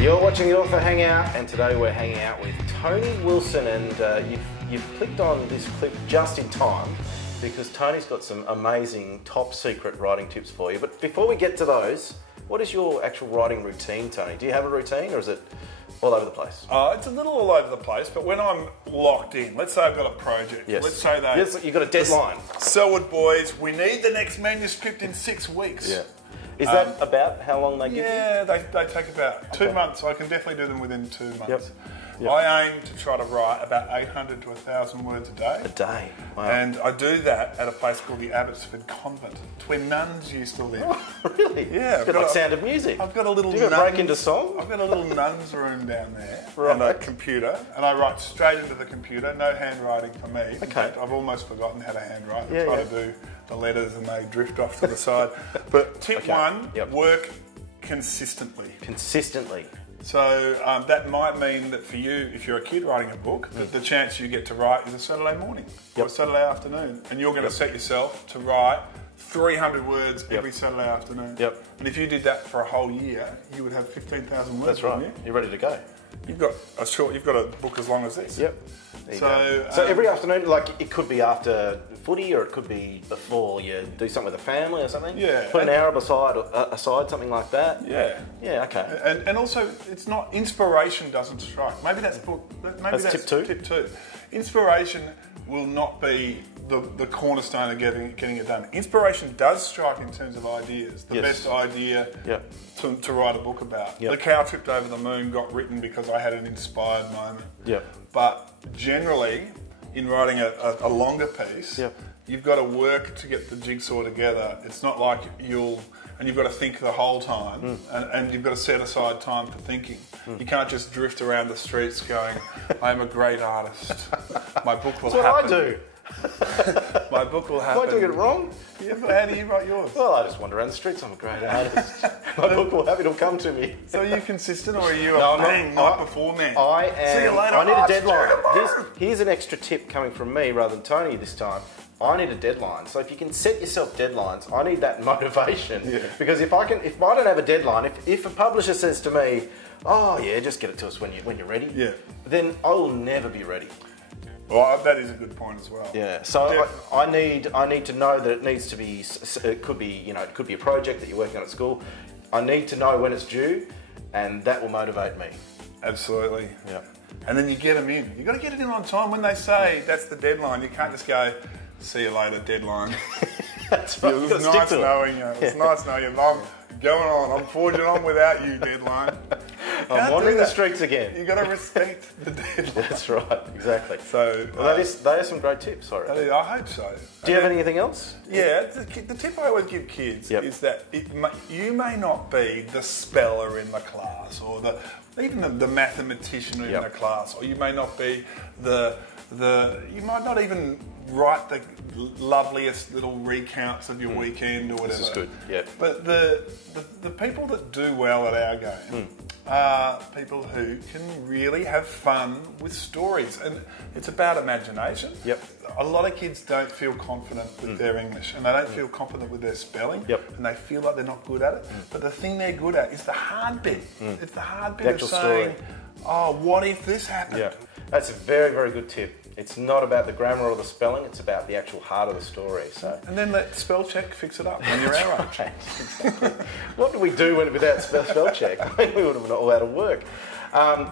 You're watching the Author Hangout, and today we're hanging out with Tony Wilson, and you've clicked on this clip just in time because Tony's got some amazing top secret writing tips for you. But before we get to those, what is your actual writing routine, Tony? Do you have a routine, or is it all over the place? It's a little all over the place, but when I'm locked in, let's say I've got a project. Yes. Let's say that you've got a deadline. Selwood boys, we need the next manuscript in 6 weeks. Yeah. Is that about how long they give you? Yeah, they take about 2 months. I can definitely do them within 2 months. Yep. Yep. I aim to try to write about 800 to 1,000 words a day. A day? Wow. And I do that at a place called the Abbotsford Convent. It's where nuns used to live. Oh, really? Yeah. It's got like Sound of Music. I've got a little Do you break into song? I've got a little nuns room down there. Right. And a computer. And I write straight into the computer. No handwriting for me. Okay. In fact, I've almost forgotten how to handwrite. Yeah, I try to do the letters and they drift off to the side. But tip one, work consistently. Consistently. So that might mean that for you, if you're a kid writing a book, that the chance you get to write is a Saturday morning or a Saturday afternoon. And you're going to set yourself to write 300 words every Saturday afternoon. Yep. And if you did that for a whole year, you would have 15,000 words. That's right. You're ready to go. You've got a book as long as this. Yep. So every afternoon, like it could be after footy, or it could be before you do something with the family or something. Yeah. Put an hour aside, something like that. Yeah. Yeah. Okay. And also, it's not inspiration doesn't strike. Maybe that's tip two. Tip two. Inspiration will not be the cornerstone of getting it done. Inspiration does strike in terms of ideas. The best idea to write a book about. The Cow Tripped Over the Moon got written because I had an inspired moment. But generally, in writing a longer piece, you've got to work to get the jigsaw together. It's not like and you've got to think the whole time, and you've got to set aside time for thinking. You can't just drift around the streets going, I'm a great artist. My book will happen. That's what I do. My book will happen. Am I doing it wrong? Yeah, but how do you write yours? Well, I just wander around the streets. I'm a great artist. My book will happen. It'll come to me. So are you consistent, or are you a night before man? I am. See you later. I need a deadline. Here's an extra tip coming from me rather than Tony this time. I need a deadline. So if you can set yourself deadlines, I need that motivation. Because if I don't have a deadline, if a publisher says to me, "Oh yeah, just get it to us when you're ready," then I will never be ready. Well, that is a good point as well. Yeah. So I need to know that it needs to be. It could be it could be a project that you're working on at school. I need to know when it's due, and that will motivate me. Absolutely. Yeah. And then you get them in. You've got to get it in on time. When they say that's the deadline, you can't just go, see you later, deadline. That's right. It was nice knowing you. It was nice knowing you. I'm going on. I'm forging on without you, deadline. I'm wandering the streets again. You've got to respect the deadline. That's right. Exactly. So they are some great tips. Sorry. I hope so. Do you have anything else? Yeah. The tip I always give kids is that you may not be the speller in the class, or even the mathematician in the class, or you may not be you might not even write the loveliest little recounts of your weekend or whatever. This is good. Yeah. But the people that do well at our game are people who can really have fun with stories, and it's about imagination. Yep. A lot of kids don't feel confident with their English, and they don't feel confident with their spelling, and they feel like they're not good at it. But the thing they're good at is the hard bit. It's the hard bit of saying, "Oh, what if this happened?" Yeah. That's a very, very good tip. It's not about the grammar or the spelling, it's about the actual heart of the story. So. And then let spell check fix it up when you're our age. Exactly. What do we do without spell check? We would have been all out of work.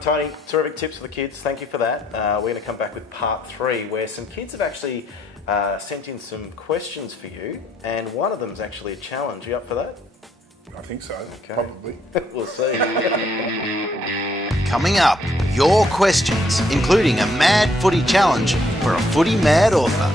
Tony, terrific tips for the kids. Thank you for that. We're going to come back with part 3, where some kids have actually sent in some questions for you, and one of them is actually a challenge. You up for that? I think so, probably. We'll see. Coming up, your questions, including a mad footy challenge for a footy mad author.